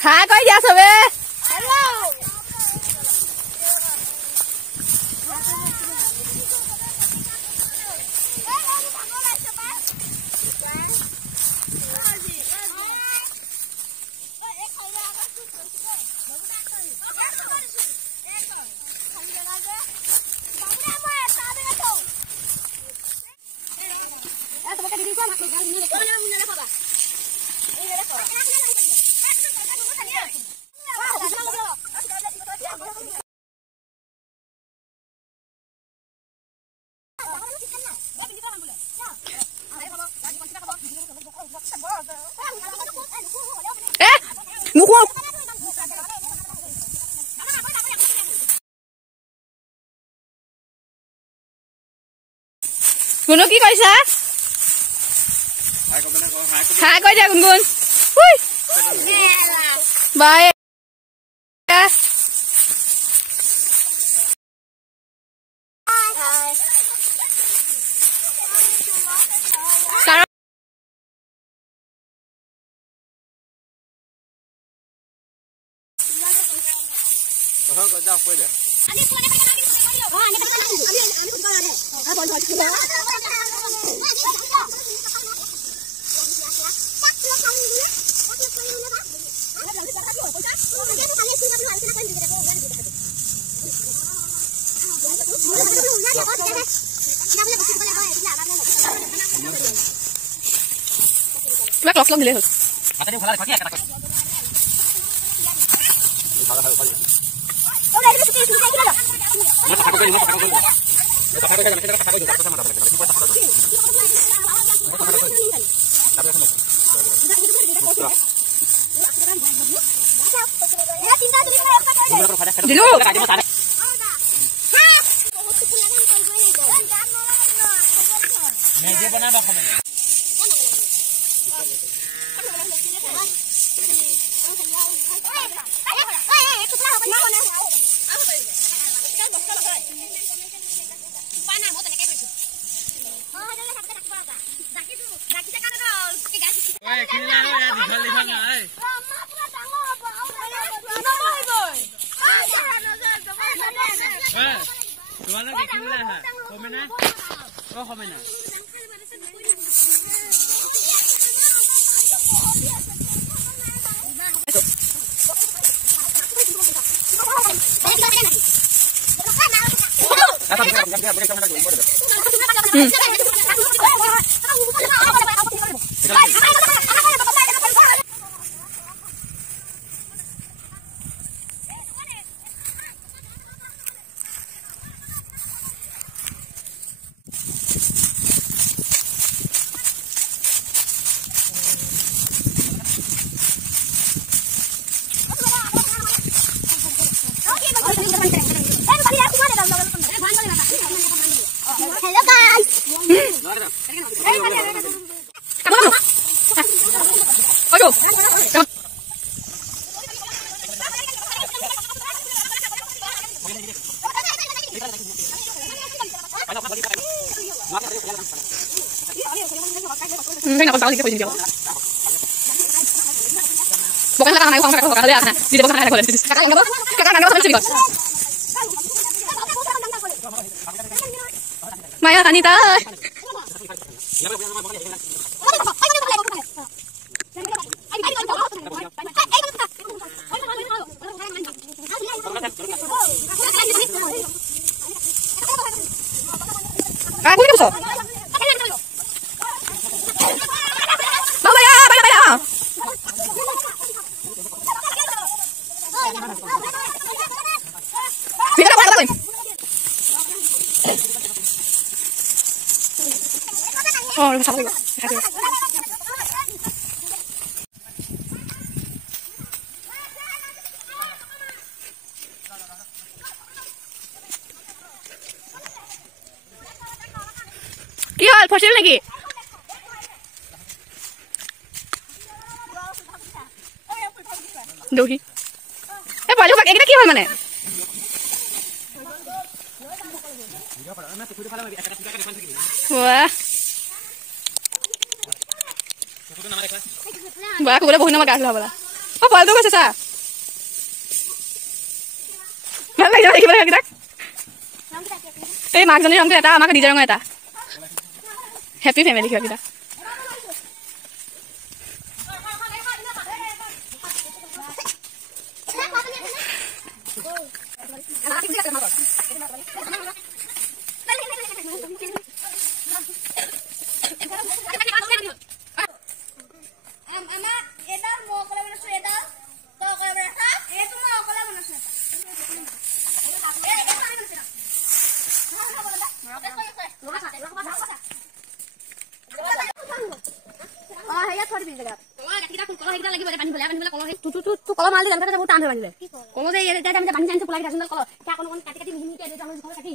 Hả có ra sao bé? Ngủ không? Cô nó ký coi sao? Hai coi ra con Gun. Ui. Bye. Sao? Có ra quay được. Bác lọt luôn thì lên được. Đi luôn. Gimana kira ha? Komen na? Oh, komen na. Hello guys. Aduh. Cái nào còn bảo gì cái gì đâu. Bukan kakak anak kakak kakak lihat nah. Di depan kakak anak kakak yang kakak anak kakak sendiri. Maya kanita. Ah, kunin mo so. Baya. Bisa apa lagi? Oh, sama juga. কি হল fossil নাকি দৌহি এ বলি বাক এটা কি হল মানে ওয়া বা কোলে বহিনা মা গাছ লাবলা ও বলতো কইছে সা ভাল লাগি দেখি বলে কিটা এই মাকজনী রংটো এটা আমাক ডিজাইন রং এটা হ্যাপি ফ্যামিলি কিবা কিটা Kalau malu kan kita butuh ambil lagi. Kalau saya ada macam banyak yang sekolah kita sendal kalau kita kalau katik-katik begini kita ada jangan sekolah kaki.